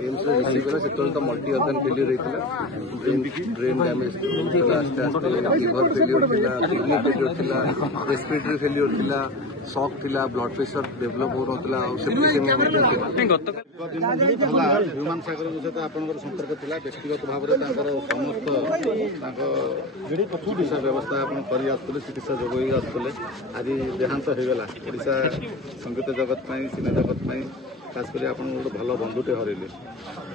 AIIMS receive कला से तो मल्टी ऑर्गन फेलियर होता ब्रेन डैमेज आस्ते आस्ते लिवर फेलियर थिला किडनी फेलियर थिला रेस्पिरेटरी फेलियर थिला शॉक थिला ब्लड प्रेशर डेवलप हो नथिला ह्यूमान सागर सहित आपंकर संपर्क था व्यक्तिगत भाव में समस्त चिकित्सा व्यवस्था आपने चिकित्सा जोगई आसुले आज देहांत होगा ओडिशा संगीत जगत सिने जगत खास कर आप भल बंधुटे हरइले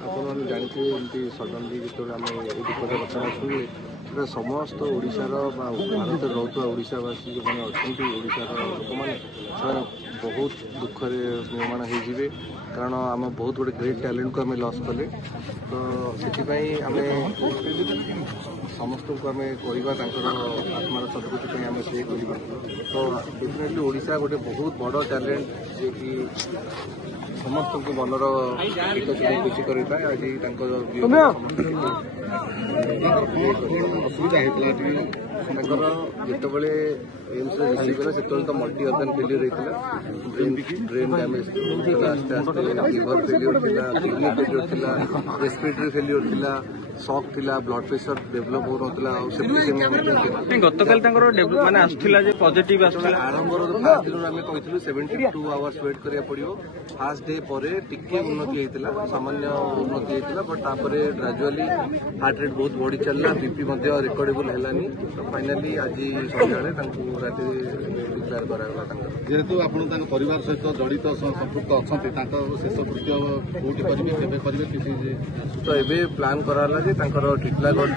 आप जानते एमती सडनली जो आम दुखद घटना शुणे समस्त ओडिशार भारत रोकवा ओडिशावासी जो मैंने अच्छा ओडिशार लोक मैंने बहुत दुखरे निर्माण हो कारण आम बहुत गोटे ग्रेट टैलेंट को आम लॉस कले तो से आम समस्त को आम कहवा आत्मार सद्गति आम से करवा तो डेफिनेटली ओडिशा गोटे बहुत बड़ टैलेंट जे कि समस्त को मनर खुशी करता है आज असुविधा जिते एम्स रिसीव कला से तो मल्टी ऑर्गन फेलियर होता ब्रेन डैमेज आस्ते आस्ते लिवर फेलियर थिला किडनी फेलियर थिला रेस्पिरेटरी फेलियर थिला शॉक थिला ब्लड प्रेशर डेवलप हो नथिला गतकाल माने आसथिला जे पॉजिटिव आसथिला आरंभ फास्ट दिन आम कही 72 आवर्स वेट करिया पड़ियो फास्ट डे पर टिके उन्नति होता सामान्य उन्नति होता बट तापर ग्रेजुअली हार्ट रेट बहुत बढ़ी चलला बीपी रिकॉर्डेबल है तो फाइनाली आज सन्ध्या राति डिक्लेयर करागला जेहेतु आपन परिवार सहित जड़ित संपुक्त अच्छा शेष कृत्य कौटी करेंगे करेंगे किसी तो ये प्लान कराला जे टिटलागढ़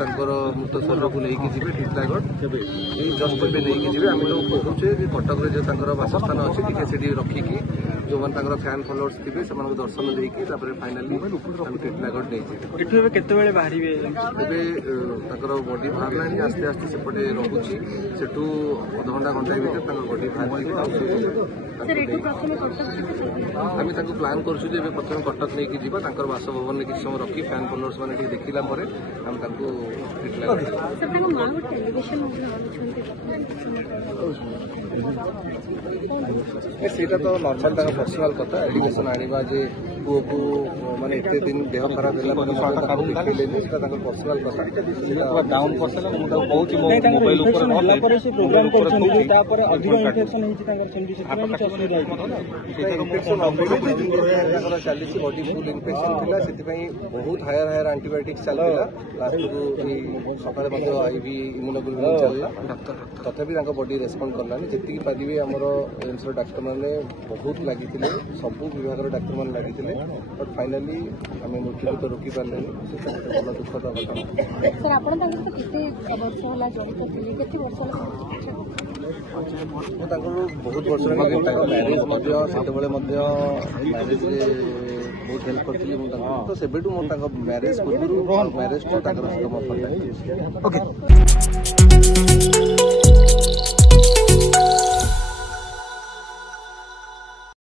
मृत शरीर को लेकिन जी टिटलागढ़ जस्ट पे नहीं जी आम तो कहुचे कटक जो बासस्थान अच्छे टी रखिकी जो मैंने फैन फलोअर्स थे से दर्शन देकी फाइनाली टिटलागढ़ नहीं केते बाहर बॉडी बाहर आस्ते आस्ते सेपटे रोचे सेठू अध घंटा घंटा भर बॉडी बाहर आम प्लान करूँ प्रथम कटक नहीं जी बासभवन किसी समय रखी फैन फलोअर्स मैंने देखला आम सेटा तो नॉर्मल पर्सनाल कथा एलिगेशन आनिबा जे पुओ को माने एते दिन देह खराब होला माने देखले पर्सनाल कथा डाउन करसला मुंडा बहुत मोबाइल ऊपर न पर से प्रोग्राम करछन ता पर अधिक इन्फेक्शन हिची तांगर सेंडी से इन्फेक्शन ऑलरेडी चली बॉडी फुल इन्फेक्शन थिला सेति बहुत हायर एंटीबायोटिक्स चलला लास्ट को सकाळे मध्ये आईवी इम्यूनोग्लोबुलिन चलला तथापि बॉडी रेस्पॉन्ड करलानी जेतिकी पारिबे हमरो एम्स डाक्टर माने बहुत लगी सब विभाग डाक्टर मैंने लगी बट फाइनाली आम मृत्यु तो रोकी पारे भल दुखद घटना बहुत वर्ष मैरेज मैरेज बहुत हेल्प करी तो से मैरेज पूर्व मैरेज तो मोर